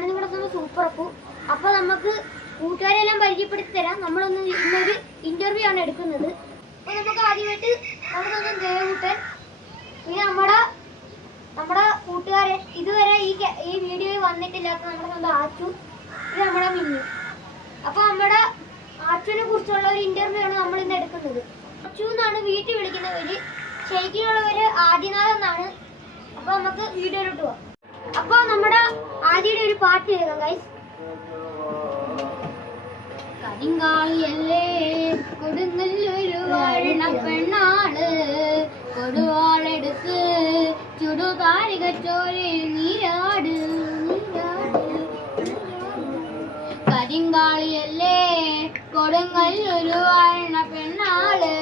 ഞാൻ നിങ്ങളുടെ സൂപ്പർ അപ്പു. അപ്പൊ നമുക്ക് കൂട്ടുകാരെല്ലാം പരിചയപ്പെടുത്തി തരാം. നമ്മളൊന്ന് ഇന്നൊരു ഇന്റർവ്യൂ ആണ് എടുക്കുന്നത്. അപ്പൊ നമുക്ക് ആദ്യമായിട്ട് നമ്മുടെ സ്വന്തം ദേവൂട്ടൻ, പിന്നെ നമ്മുടെ കൂട്ടുകാരെ ഇതുവരെ ഈ വീഡിയോയിൽ വന്നിട്ടില്ലാത്ത നമ്മുടെ സ്വന്തം ആച്ചു, ഇത് നമ്മുടെ മിന്നു. അപ്പൊ നമ്മുടെ ആച്ചുവിനെ കുറിച്ചുള്ള ഒരു ഇന്റർവ്യൂ ആണ് നമ്മൾ ഇന്ന് എടുക്കുന്നത്. ആച്ചു എന്നാണ് വീട്ടിൽ വിളിക്കുന്നവര്, ശരിക്കുള്ളവര് ആദിനാഥ് എന്നാണ്. അപ്പൊ നമുക്ക് വീഡിയോയിലോട്ട് പോവാം. അപ്പൊ നമ്മുടെ ആദ്യയുടെ ഒരു പാട്ട് കേൾക്കാം ഗൈസ്. കരിങ്കാളിയല്ലേ കൊടുങ്ങല്ലൊരു വാഴണ പെണ്ണാള്, കൊടുവാളെടുത്ത് ചുടുകാരിക ചോരയിൽ നീരാട്. കരിങ്കാളിയല്ലേ കൊടുങ്ങല്ലൊരു വാഴണ പെണ്ണാള്,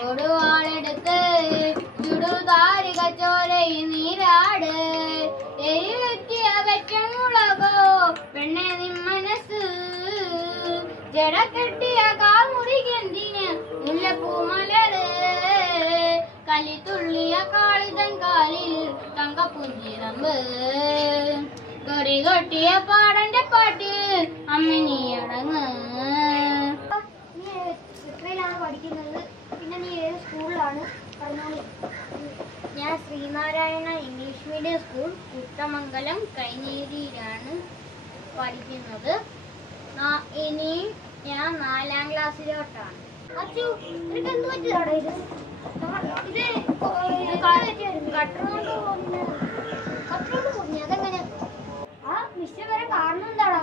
കൊടുവാളെടുത്ത് ചുടുകാരിക ചോരയിൽ നീരാട്. എരിവെറ്റിയ വെറ്റമുളകോ പെണ്ണെ നിൻ മനസ്സ്, ജട കെട്ടിയ കാമുറിക്കെന്തിന് മുല്ലപ്പൂമലര്, കലിത്തുള്ളിയ കാളിതൻ കാലിൽ തങ്കപ്പുഞ്ചിരമ്പ്, കൊടി കൊട്ടിയ പാടന്റെ പാട്ട് അമ്മനി അടങ്ങ്. നീ എത്രയിലാണ് പഠിക്കുന്നത്? പിന്നെ നീ ഏത് സ്കൂളിലാണ്? പറഞ്ഞോളൂ. ഞാൻ Sreenarayana English medium school Kuttamangalam കൈനേരിയിലാണ് പഠിക്കുന്നത്. ഇനി ഞാൻ 4ാം ക്ലാസ്സിലോട്ടാണ്. അച്ചു, നിനക്ക് എന്ത് പറ്റിയതാടോ ഇത്? കട്ടറുകൊണ്ട് പോയി. അതെങ്ങനെ? ആ മിസ്റ്റർ വരാൻ കാരണം എന്താടാ?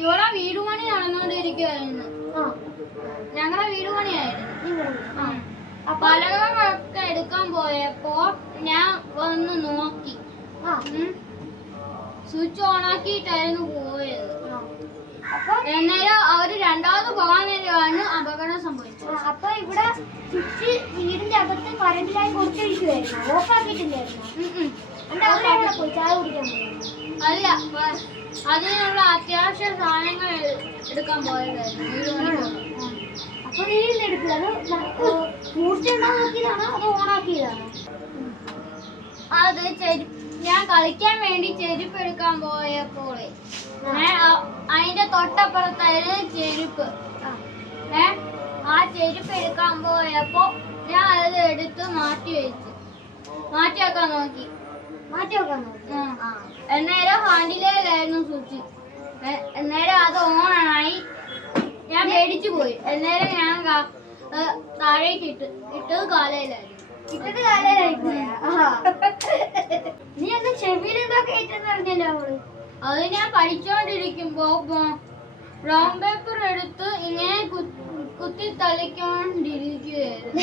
ഇവിടെ വീട് പണി നടന്നുകൊണ്ടിരിക്കുവായിരുന്നു. ഞങ്ങളുടെ വീട് പണിയായിരുന്നു. പലകൊക്കെ എടുക്കാൻ പോയപ്പോ ഞാൻ വന്ന് നോക്കി, സ്വിച്ച് ഓൺ ആക്കിയിട്ടായിരുന്നു പോയത്. എന്നേരം അവര് രണ്ടാമത് പോകാൻ നേരമാണ് അപകടം സംഭവിച്ചത്. അപ്പൊ ഇവിടെ സ്വിച്ച് വീടിന്റെ അകത്ത് കറണ്ടിലായി കൊടുത്തിരിക്കുവായിരുന്നു, ഓഫ് ആക്കിയിട്ടില്ലായിരുന്നു. പോയി ചായ കുടിക്കാൻ പോയി? അല്ല, അതിനുള്ള അത്യാവശ്യ സാധനങ്ങൾ എടുക്കാൻ പോയതായിരുന്നു. അപ്പൊ നീ എടുക്കുക, അത് മൂർച്ചയുണ്ടാ നോക്കിയതാണോ അതോ ഓണാക്കിയതാണോ? അത് ഞാൻ കളിക്കാൻ വേണ്ടി ചെരുപ്പ് എടുക്കാൻ പോയപ്പോൾ അതിന്റെ തൊട്ടപ്പുറത്തായിരുന്നു ചെരുപ്പ്. ആ ചെരുപ്പ് എടുക്കാൻ പോയപ്പോ ഞാൻ അത് എടുത്ത് മാറ്റി വെക്കാൻ നോക്കി. എന്നേരം ഹാൻഡിലായിരുന്നു സ്വിച്ച്. എന്നേരം അത് ഓണായി. ഞാൻ പേടിച്ചു പോയി. എന്നേരം ഞാൻ താഴേക്ക് ഇട്ടത് കാലയിലായിരുന്നു. നീ ഒന്ന് ചെവിയിൽ എന്തൊക്കെ ഏറ്റെന്നറിഞ്ഞല്ലോ അവള്. അത് ഞാൻ പഠിച്ചോണ്ടിരിക്കുമ്പോ ബ്രൗൺ പേപ്പർ എടുത്ത് ഇങ്ങനെ കുത്തി തളിക്കൊണ്ടിരിക്കുകയായിരുന്നു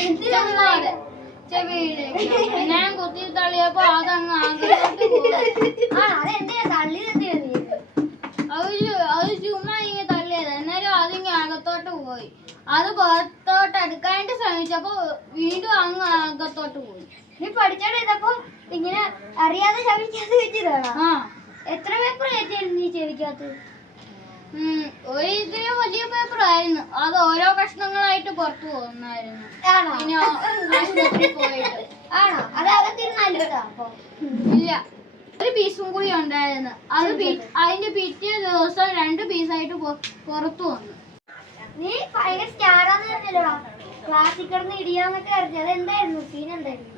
ചെവിയിലേക്ക്. ഞാൻ കുത്തി തള്ളിയപ്പോ അതങ്ങ് ആകത്തോട്ട് പോയി. അത് ചുമ്മാ ഇങ്ങനെ തള്ളിയത്. എന്നാലും അതിങ്ങ് അകത്തോട്ട് പോയി. അത് പുറത്തോട്ട് എടുക്കാനായിട്ട് ശ്രമിച്ചപ്പോ വീണ്ടും അങ്ങ് അകത്തോട്ട് പോയി. നീ പഠിച്ചോണ്ടിരുന്നപ്പോ ഇങ്ങനെ അറിയാതെ ശവിക്കാതെ വെച്ചതാണോ? എത്ര പേപ്പർ കയറ്റിയായിരുന്നു നീ ചെവിക്കകത്ത്? ഇതിന് വലിയ പേപ്പർ ആയിരുന്നു. അത് ഓരോ കഷ്ണങ്ങളായിട്ട് പുറത്തു പോകുന്നായിരുന്നു. ആണോ? അത് അകത്തിരുന്നല്ലോ. ഇല്ല, ഒരു പീസും കൂടി ഉണ്ടായിരുന്നു. അത് അതിന്റെ പിറ്റേ ദിവസം 2 പീസായിട്ട് പുറത്തു വന്നു. നീ ഭയങ്കര സ്റ്റാറാന്ന് പറഞ്ഞല്ലോ, ക്ലാസ്സിൽ കിടന്ന് ഇടിയാന്നൊക്കെ അറിഞ്ഞു. അത് എന്തായിരുന്നു സീൻ? എന്തായിരുന്നു?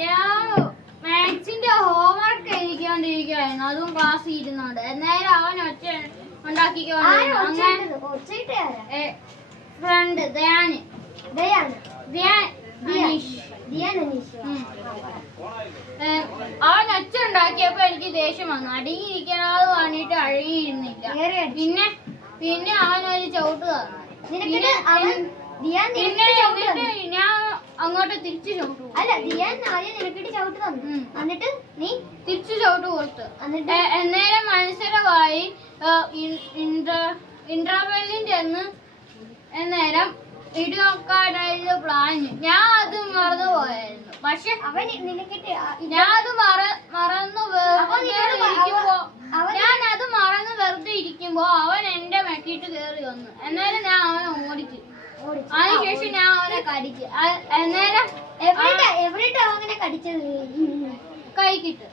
ഞാൻ മാത്സിന്റെ ഹോംവർക്ക് എഴുതിക്കൊണ്ടിരിക്കുകയായിരുന്നു, അതും ക്ലാസ്സിൽ ഇരുന്നോണ്ട്. എന്നാലും അവൻ ഒച്ച ഉണ്ടാക്കിക്കൊണ്ടിരുന്നു. ഫ്രണ്ട് അവൻ ഒച്ച ഉണ്ടാക്കിയപ്പോ എനിക്ക് ദേഷ്യം വന്നു. അടങ്ങിയിരിക്കാതെ പറഞ്ഞിട്ട് അഴങ്ങിയിരുന്നില്ല. പിന്നെ അവനൊരു ചവിട്ട് തന്നു. ഞാൻ അങ്ങോട്ട് തിരിച്ചു ചവിട്ടു. അല്ല, ദിയാൻ ആദ്യം നിനക്കിട്ട് ചവിട്ട് തന്നു, എന്നിട്ട് നീ തിരിച്ചു ചവിട്ട് കൊടുത്തു. എന്നേരം മത്സരമായി ഇന്റർവെല്ലിന്റെ അന്ന് എന്നേരം ഇടിവെക്കാനായിരുന്നു പ്ലാന്. ഞാൻ അത് മറന്നു പോയായിരുന്നു. പക്ഷെ ഞാനത് മറന്നു വെറുതെ ഇരിക്കുമ്പോ അവൻ എന്റെ മെക്കിട്ട് കയറി വന്നു. എന്നാലും ഞാൻ അവനെ ഓടിച്ചു. അതിനുശേഷം ഞാൻ അവനെ കടിച്ചു. എവിടെയിട്ടാ അങ്ങനെ കടിച്ചത്? കൈക്കിട്ട്.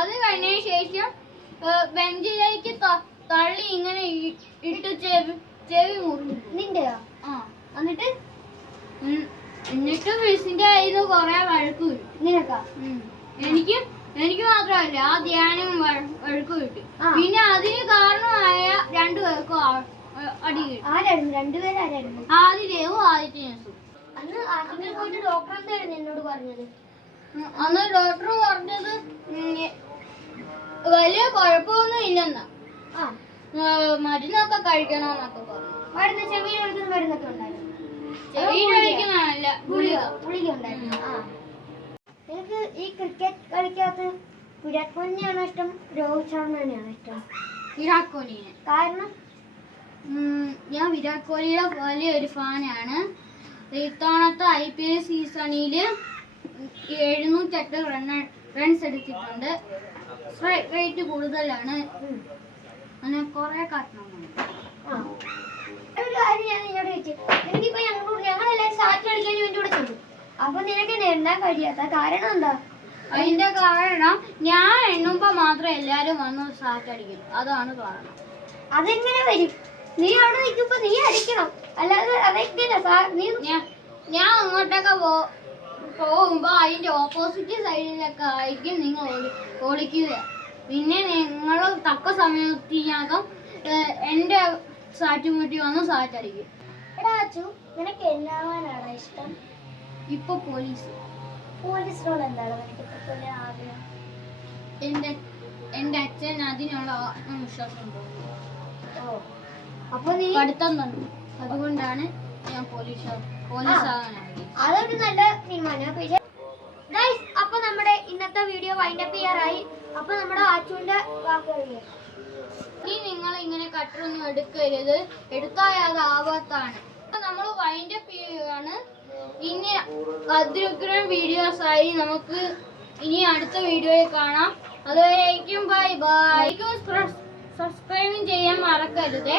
അത് കഴിഞ്ഞതിന് ശേഷം ബെഞ്ചിലേക്ക് തള്ളി ഇങ്ങനെ ഇട്ട് ചെവി മുറിഞ്ഞു. നിന്റെയോ? ആ. എന്നിട്ട് മിസ്സിന്റെ കയ്യിൽ നിന്ന് കൊറേ വഴക്ക് കിട്ടി. നിനക്കാ? എനിക്ക് മാത്രമല്ല ആ ധ്യാനം വഴക്ക് കിട്ടി. പിന്നെ അതിന് കാരണമായ രണ്ടുപേർക്കും അടി കിട്ടി. ആരായിരുന്നു രണ്ടുപേരായിരുന്നു? ആദിദേവും ആദിത്യനസും. അന്ന് ആശുപത്രിയിൽ പോയിട്ട് ഡോക്ടർ എന്തായിരുന്നു എന്നോട് പറഞ്ഞത്? അന്ന് ഡോക്ടർ പറഞ്ഞത് വലിയ കുഴപ്പമൊന്നും ഇല്ലെന്നാ. മരുന്നൊക്കെ കഴിക്കണമെന്നൊക്കെ പറഞ്ഞു. മരുന്ന് ചെവിയിൽ ഒഴിക്കുന്ന മരുന്നൊക്കെ ഉണ്ടായിരുന്നു? ചെവിയിൽ കഴിക്കുന്നതല്ല, ഗുളിക ഉണ്ടായിരുന്നു. എനിക്ക് ഈ ക്രിക്കറ്റ് കളിക്കകത്ത് വിരാട് കോഹ്ലിനെയാണോ ഇഷ്ടം രോഹിത് ശർമ്മനെയാണോ ഇഷ്ടം? വിരാട് കോഹ്ലിനെ. കാരണം ഞാൻ വിരാട് കോഹ്ലിയുടെ വലിയൊരു ഫാനാണ്. ഇത്തവണത്തെ IPL സീസണിൽ 708 റൺസ് എടുത്തിട്ടുണ്ട്. സ്ട്രൈക്ക് റേറ്റ് കൂടുതലാണ്. അങ്ങനെ കുറെ കാരണങ്ങളുണ്ട്. ഒരു കാര്യം ഞാൻ നിന്നോട് ചോദിച്ചു, എനിക്കിപ്പോ ഞങ്ങളെല്ലാവരും സാറ്റ് കളിക്കാൻ വേണ്ടി ഇവിടെ ചെന്നു. അപ്പൊ നിനക്ക് എണ്ണാൻ കഴിയാത്ത കാരണം എന്താ? അതിന്റെ കാരണം ഞാൻ എണ്ണുമ്പോ മാത്രം എല്ലാരും വന്ന് സാറ്റ് അടിക്കും. അതാണ് കാരണം. അതെങ്ങനെ വരും? നീ അവിടെ നിൽക്കുമ്പോ നീ അടിക്കണം, അല്ലാതെ അതെങ്ങനെ? ഞാൻ അങ്ങോട്ടൊക്കെ പോകുമ്പോ അതിന്റെ ഓപ്പോസിറ്റ് സൈഡിലൊക്കെ ആയിരിക്കും നിങ്ങൾ ഓടിക്കുക. പിന്നെ നിങ്ങൾ തക്ക സമയത്തിനകം എന്റെ സാറ്റ് മുട്ടി വന്ന് സാറ്റ് അടിക്കും. എടാ അച്ചു, നിനക്ക് എന്നാവാനാണ് ഇഷ്ടം? ഇപ്പൊ പോലീസിനോട് എന്താണ് നിനക്ക് ഇത്ര ആഗ്രഹം? എന്റെ അച്ഛൻ അതിനുള്ള ആത്മവിശ്വാസം തോന്നുന്നു. അപ്പൊ നീ പഠിത്തം തന്നു. അതുകൊണ്ടാണ് ഞാൻ പോലീസ് ആകാനായി. അതൊരു നല്ല തീരുമാനം. അപ്പൊ നമ്മുടെ ഇന്നത്തെ വീഡിയോ വൈൻഡപ്പ് ചെയ്യാറായി. അപ്പൊ നമ്മുടെ ആച്ചുവിന്റെ വാക്കുകൾ ഇനി നിങ്ങൾ ഇങ്ങനെ കട്ടറൊന്നും എടുക്കരുത്. എടുത്താൽ അത് ആപത്താണ്. നമ്മൾ വൈൻഡപ്പ് ചെയ്യുകയാണ്. ഇനി അതിരുഗ്രം വീഡിയോസ് ആയി നമുക്ക് ഇനി അടുത്ത വീഡിയോയിൽ കാണാം. അതുവരേക്കും ബൈ ബൈ. സബ്സ്ക്രൈബ് ചെയ്യാൻ മറക്കരുത്.